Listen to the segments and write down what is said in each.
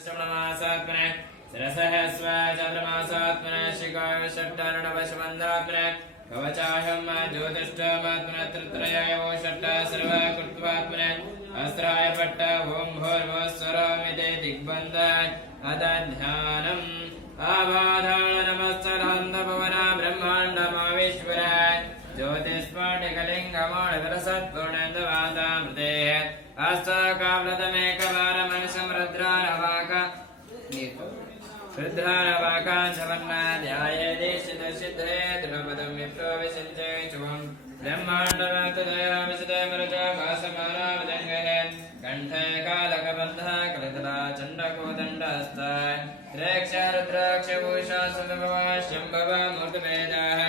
श्रवणमासात्मने सरसः स्वचन्द्रमासात्मने शिखाषट्टारुणवशबन्धात्मने कवचाहं ज्योतिष्ठमात्मने तृत्रयायो षट्ट सर्वः कृत्वात्मने अस्त्राय पट्ट ओं भूर्भुवस्वरमिति दिग्बन्धाय अतध्यानम् आबाधान नमस्तधान्तभुवन ब्रह्माण्डमावीश्वराय ज्योतिस्फटिकलिङ्गमाणविरसत्पूर्णन्दवान्तामृते अष्टकाव्रतमेकवारमनिशं रुद्रानवाकान् समन्नाध्यायेदिशितसिद्धे द्रुपदं विप्रो विशिञ्चे शुभं ब्रह्माण्डमातुदया विशदे मरुचा भासमानावदङ्गहे कण्ठे कालकबन्धः कलितला चण्डकोदण्डहस्ताय त्रेक्ष रुद्राक्षभूषा सुभवा शम्भव मूर्तिभेदाः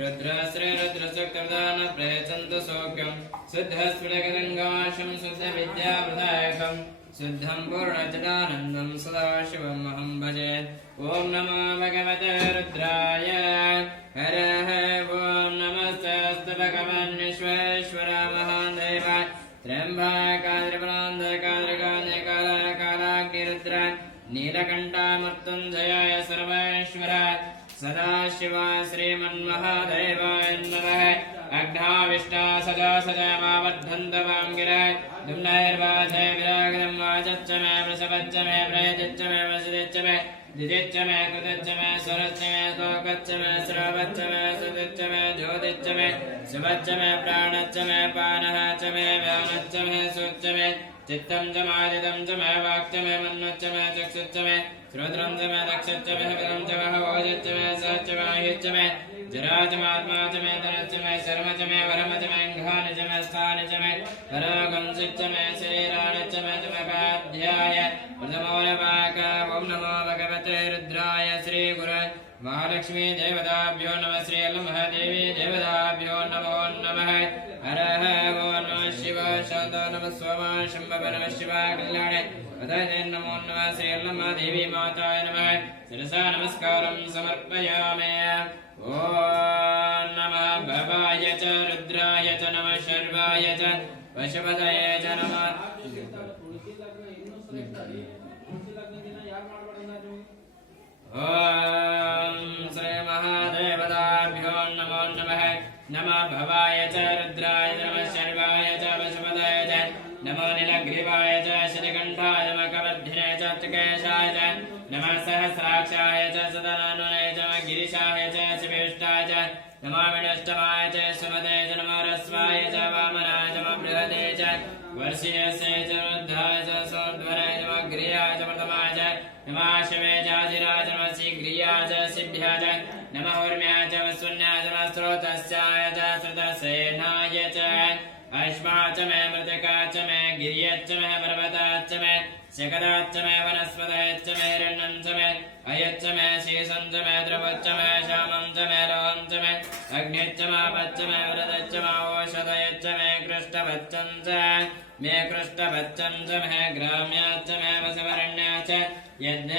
रुद्रश्रीरुद्रसूक्तप्रदान प्रयच्छन्तु सौख्यं शुद्धस्फुटगङ्गाशं शुद्धविद्याप्रदायकं शुद्धं पूर्णचिदानन्दं सदाशिवमहं भजे ॐ नमो भगवते रुद्राय हरः ॐ नमस्तेऽस्तु भगवन् विश्वेश्वर महान् देवाय त्र्यम्बकाद्रिपुरान्धकाद्रिकान्यकालाग्निरुद्र नीलकण्ठामृत्युञ्जयाय सर्वेश्वराय सदाशिवा श्रीमन्महादेवाय नमः अग्नाविष्टा सदा सदा मावर्धन्तवां गिराय दुम्नैर्वाधे विरागदं वाचच्च मे वृषभच्च मे प्रयच्च मे वसुदिच्च मे दिदिच्च मे कृतच्च मे स्वरच्च मे श्लोकच्च मे श्रावच्च मे सुतिच्च मे ज्योतिच्च मे शुभच्च मे प्राणच्च मे पानः च मे व्यानच्च मे सुच्च मे चित्तं च मादितं च मे वाक्च मे मन्नच्च मे चक्षुच्च मे श्रोत्रं च मे दक्षच्च मे हवितं च मे भोजच्च मे सच्च मे हिच्च मे जरा च मात्मा च मे धनच्च मे शर्म च मे वरम च मे घानि च मे स्थानि च मे परागं च मे शरीराणि च मे पाध्याय प्रथमोरवाक ॐ नमो भगवते रुद्राय श्रीगुरु महालक्ष्मी देवताभ्यो नमः श्री महादेवी देवताभ्यो नमो नमः हरः वो नमः शिव शान्त नमः स्वामा शम्भव नमः शिवाय कल्याणे अतः नमो नमः श्री महादेवी माताय नमः शिरसा नमस्कारं समर्पयामि ॐ नमः भवाय च रुद्राय च नमः शर्वाय च पशुपतये च नमः ॐ श्री महादेवताभ्यो नमो नमः नमः भवाय च रुद्राय नमः शर्वाय च पशुपतये च नमो नीलग्रीवाय च श्रीकण्ठाय नमः कवर्धिने च त्रिकेशाय च नमः सहस्राक्षाय च सदनानुने च गिरिशाय च शिवेष्टाय च नमः विनष्टमाय च सुमते च नमः रस्वाय च वामनाय च नमः बृहते च वर्षियसे च वृद्धाय च सोऽध्वराय च नमः ग्रियाय च प्रथमाय च नमः शिवे च आदिराय च नमः शीघ्रियाय च सिद्ध्याय च नमः ऊर्म्याय च वसुन्याय च नमः स्रोतस्याय च श्रुतसेनाय च अश्वा च मे मृतिका च मे गिर्यच्च मे पर्वताच्च मे शकदाच्च मे वनस्पतयच्च मे हिरण्यं च मे अयच्च मे शीशं च मे द्रवच्च मे श्यामं च मे लोहं च मे अग्निच्च मापच्च मे वरदच्च मा ओषधयच्च मे कृष्टवच्चं च मे कृष्टवच्चं च मे ग्राम्याच्च मे वसवर्ण्या च यद्ध